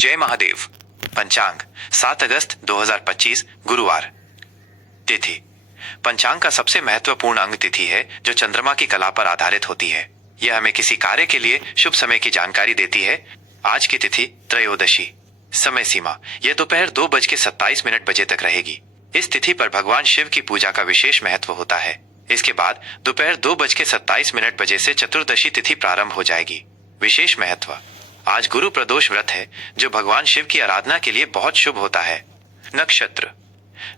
जय महादेव। पंचांग 7 अगस्त 2025 गुरुवार। तिथि। पंचांग का सबसे महत्वपूर्ण अंग तिथि है जो चंद्रमा की कला पर आधारित होती है। यह हमें किसी कार्य के लिए शुभ समय की जानकारी देती है। आज की तिथि त्रयोदशी। समय सीमा यह दोपहर 2:27 बजे तक रहेगी। इस तिथि पर भगवान शिव की पूजा का विशेष महत्व होता है। इसके बाद दोपहर 2:27 बजे से चतुर्दशी तिथि प्रारंभ हो जाएगी। विशेष महत्व। आज गुरु प्रदोष व्रत है जो भगवान शिव की आराधना के लिए बहुत शुभ होता है। नक्षत्र।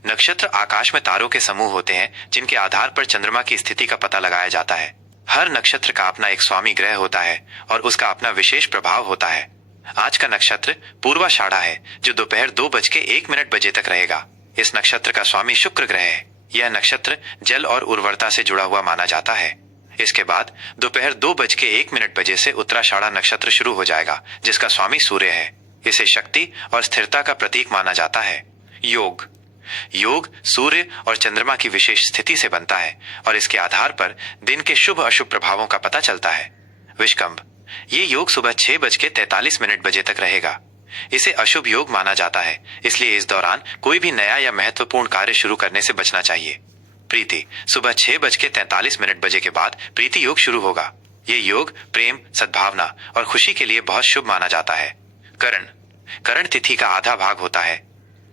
नक्षत्र आकाश में तारों के समूह होते हैं जिनके आधार पर चंद्रमा की स्थिति का पता लगाया जाता है। हर नक्षत्र का अपना एक स्वामी ग्रह होता है और उसका अपना विशेष प्रभाव होता है। आज का नक्षत्र पूर्वाषाढ़ा है जो दोपहर 2:01 बजे तक रहेगा। इस नक्षत्र का स्वामी शुक्र ग्रह है। यह नक्षत्र जल और उर्वरता से जुड़ा हुआ माना जाता है। इसके बाद दोपहर 2:01 बजे से उत्तराषाढ़ा नक्षत्र शुरू हो जाएगा जिसका स्वामी सूर्य है। इसे शक्ति और स्थिरता का प्रतीक माना जाता है। योग। योग सूर्य और चंद्रमा की विशेष स्थिति से बनता है और इसके आधार पर दिन के शुभ अशुभ प्रभावों का पता चलता है। विषकंभ। ये योग सुबह 6:43 बजे तक रहेगा। इसे अशुभ योग माना जाता है, इसलिए इस दौरान कोई भी नया या महत्वपूर्ण कार्य शुरू करने से बचना चाहिए। प्रीति। सुबह 6:43 बजे के बाद प्रीति योग शुरू होगा। ये योग प्रेम, सद्भावना और खुशी के लिए बहुत शुभ माना जाता है। करण। करण तिथि का आधा भाग होता है।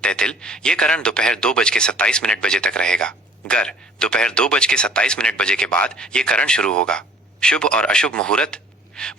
तैतिल। ये करण दोपहर 2:27 बजे तक रहेगा। गर। दोपहर 2:27 बजे के बाद ये करण शुरू होगा। शुभ और अशुभ मुहूर्त।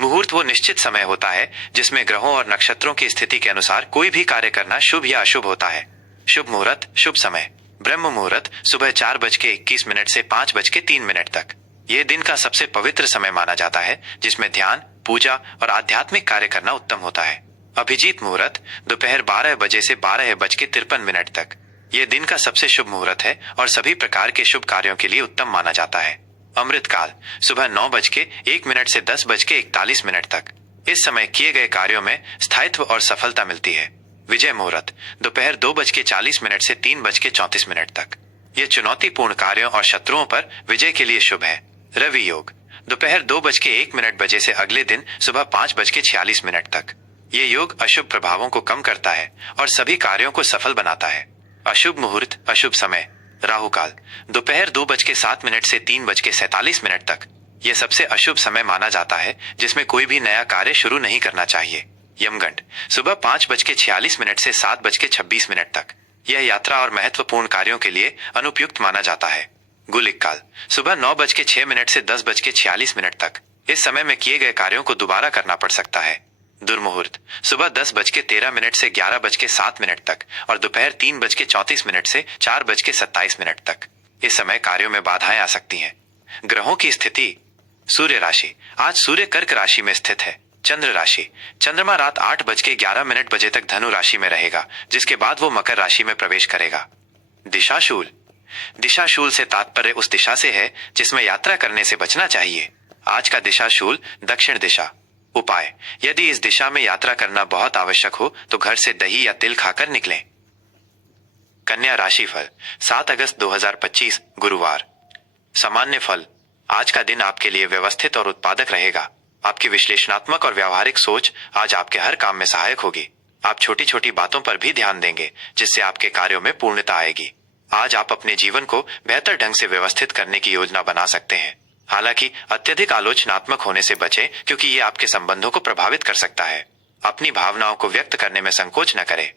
मुहूर्त वो निश्चित समय होता है जिसमें ग्रहों और नक्षत्रों की स्थिति के अनुसार कोई भी कार्य करना शुभ या अशुभ होता है। शुभ मुहूर्त, शुभ समय। ब्रह्म मुहूर्त सुबह 4:21 से 5:03 तक। यह दिन का सबसे पवित्र समय माना जाता है जिसमें ध्यान, पूजा और आध्यात्मिक कार्य करना उत्तम होता है। अभिजीत मुहूर्त दोपहर 12 बजे से 12:53 तक। यह दिन का सबसे शुभ मुहूर्त है और सभी प्रकार के शुभ कार्यों के लिए उत्तम माना जाता है। अमृत काल सुबह 9:01 से 10:41 तक। इस समय किए गए कार्यों में स्थायित्व और सफलता मिलती है। विजय मुहूर्त दोपहर 2:40 से 3:34 तक। यह चुनौतीपूर्ण कार्यों और शत्रुओं पर विजय के लिए शुभ है। रवि योग दोपहर 2:01 बजे से अगले दिन सुबह 5:46 तक। यह योग अशुभ प्रभावों को कम करता है और सभी कार्यों को सफल बनाता है। अशुभ मुहूर्त, अशुभ समय। राहु काल दोपहर 2:07 से 3:47 तक। यह सबसे अशुभ समय माना जाता है जिसमें कोई भी नया कार्य शुरू नहीं करना चाहिए। यमगंड सुबह 5:46 से 7:26 तक। यह यात्रा और महत्वपूर्ण कार्यों के लिए अनुपयुक्त माना जाता है। गुलिक काल सुबह 9:06 से 10:46 तक। इस समय में किए गए कार्यों को दोबारा करना पड़ सकता है। दुर्मुहूर्त सुबह 10:13 से 11:07 तक और दोपहर 3:34 से 4:27 तक। इस समय कार्यों में बाधाएं आ सकती हैं। ग्रहों की स्थिति। सूर्य राशि आज सूर्य कर्क राशि में स्थित है। चंद्र राशि चंद्रमा रात 8:11 बजे तक धनु राशि में रहेगा जिसके बाद वो मकर राशि में प्रवेश करेगा। दिशाशूल। दिशाशूल से तात्पर्य उस दिशा से है जिसमें यात्रा करने से बचना चाहिए। आज का दिशाशूल दक्षिण दिशा। उपाय यदि इस दिशा में यात्रा करना बहुत आवश्यक हो तो घर से दही या तिल खाकर निकलें। कन्या राशि फल 7 अगस्त 2025 गुरुवार। सामान्य फल। आज का दिन आपके लिए व्यवस्थित और उत्पादक रहेगा। आपकी विश्लेषणात्मक और व्यावहारिक सोच आज आपके हर काम में सहायक होगी। आप छोटी छोटी बातों पर भी ध्यान देंगे जिससे आपके कार्यों में पूर्णता आएगी। आज आप अपने जीवन को बेहतर ढंग से व्यवस्थित करने की योजना बना सकते हैं। हालांकि अत्यधिक आलोचनात्मक होने से बचें क्योंकि ये आपके संबंधों को प्रभावित कर सकता है। अपनी भावनाओं को व्यक्त करने में संकोच न करें।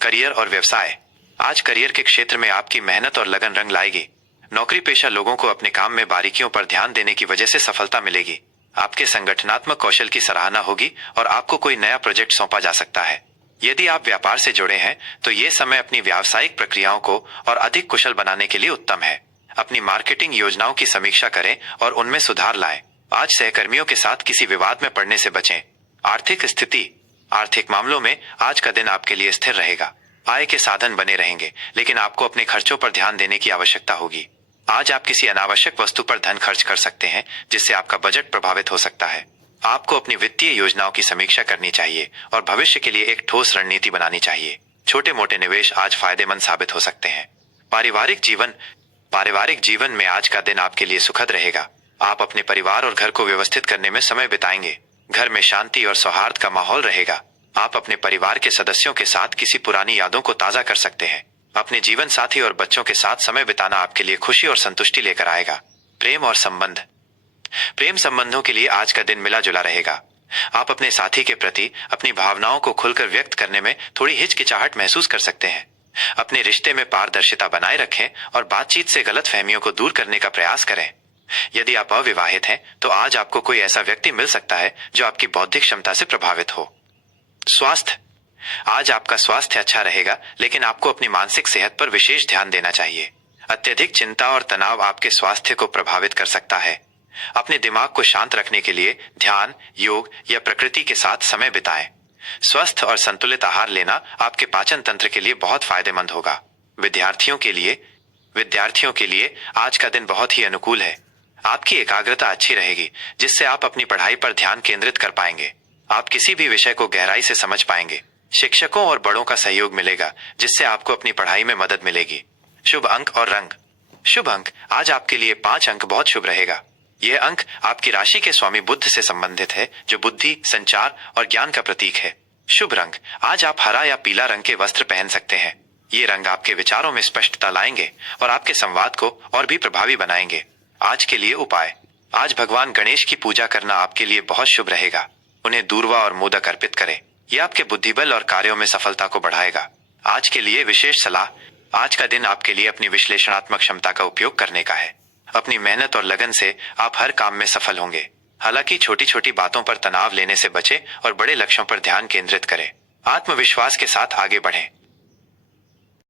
करियर और व्यवसाय। आज करियर के क्षेत्र में आपकी मेहनत और लगन रंग लाएगी। नौकरी पेशा लोगों को अपने काम में बारीकियों पर ध्यान देने की वजह से सफलता मिलेगी। आपके संगठनात्मक कौशल की सराहना होगी और आपको कोई नया प्रोजेक्ट सौंपा जा सकता है। यदि आप व्यापार से जुड़े हैं तो ये समय अपनी व्यावसायिक प्रक्रियाओं को और अधिक कुशल बनाने के लिए उत्तम है। अपनी मार्केटिंग योजनाओं की समीक्षा करें और उनमें सुधार लाएं। आज सहकर्मियों के साथ किसी विवाद में पड़ने से बचें। आर्थिक स्थिति। आर्थिक मामलों में आज का दिन आपके लिए स्थिर रहेगा। आय के साधन बने रहेंगे लेकिन आपको अपने खर्चों पर ध्यान देने की आवश्यकता होगी। आज आप किसी अनावश्यक वस्तु पर धन खर्च कर सकते हैं जिससे आपका बजट प्रभावित हो सकता है। आपको अपनी वित्तीय योजनाओं की समीक्षा करनी चाहिए और भविष्य के लिए एक ठोस रणनीति बनानी चाहिए। छोटे मोटे निवेश आज फायदेमंद साबित हो सकते हैं। पारिवारिक जीवन में आज का दिन आपके लिए सुखद रहेगा। आप अपने परिवार और घर को व्यवस्थित करने में समय बिताएंगे। घर में शांति और सौहार्द का माहौल रहेगा। आप अपने परिवार के सदस्यों के साथ किसी पुरानी यादों को ताजा कर सकते हैं। अपने जीवन साथी और बच्चों के साथ समय बिताना आपके लिए खुशी और संतुष्टि लेकर आएगा। प्रेम और संबंध। प्रेम संबंधों के लिए आज का दिन मिला जुला रहेगा। आप अपने साथी के प्रति अपनी भावनाओं को खुलकर व्यक्त करने में थोड़ी हिचकिचाहट महसूस कर सकते हैं। अपने रिश्ते में पारदर्शिता बनाए रखें और बातचीत से गलतफहमियों को दूर करने का प्रयास करें। यदि आप अविवाहित हैं, तो आज आपको कोई ऐसा व्यक्ति मिल सकता है जो आपकी बौद्धिक क्षमता से प्रभावित हो। स्वास्थ्य। आज आपका स्वास्थ्य अच्छा रहेगा, लेकिन आपको अपनी मानसिक सेहत पर विशेष ध्यान देना चाहिए। अत्यधिक चिंता और तनाव आपके स्वास्थ्य को प्रभावित कर सकता है। अपने दिमाग को शांत रखने के लिए ध्यान, योग या प्रकृति के साथ समय बिताएं। स्वस्थ और संतुलित आहार लेना आपके पाचन तंत्र के लिए बहुत फायदेमंद होगा। विद्यार्थियों के लिए आज का दिन बहुत ही अनुकूल है। आपकी एकाग्रता अच्छी रहेगी, जिससे आप अपनी पढ़ाई पर ध्यान केंद्रित कर पाएंगे। आप किसी भी विषय को गहराई से समझ पाएंगे। शिक्षकों और बड़ों का सहयोग मिलेगा, जिससे आपको अपनी पढ़ाई में मदद मिलेगी। शुभ अंक और रंग। शुभ अंक। आज आपके लिए 5 अंक बहुत शुभ रहेगा। यह अंक आपकी राशि के स्वामी बुध से संबंधित है, जो बुद्धि, संचार और ज्ञान का प्रतीक है। शुभ रंग। आज आप हरा या पीला रंग के वस्त्र पहन सकते हैं। ये रंग आपके विचारों में स्पष्टता लाएंगे और आपके संवाद को और भी प्रभावी बनाएंगे। आज के लिए उपाय। आज भगवान गणेश की पूजा करना आपके लिए बहुत शुभ रहेगा। उन्हें दूर्वा और मोदक अर्पित करें। यह आपके बुद्धिबल और कार्यों में सफलता को बढ़ाएगा। आज के लिए विशेष सलाह। आज का दिन आपके लिए अपनी विश्लेषणात्मक क्षमता का उपयोग करने का है। अपनी मेहनत और लगन से आप हर काम में सफल होंगे। हालांकि छोटी छोटी बातों पर तनाव लेने से बचें और बड़े लक्ष्यों पर ध्यान केंद्रित करें। आत्मविश्वास के साथ आगे बढ़ें।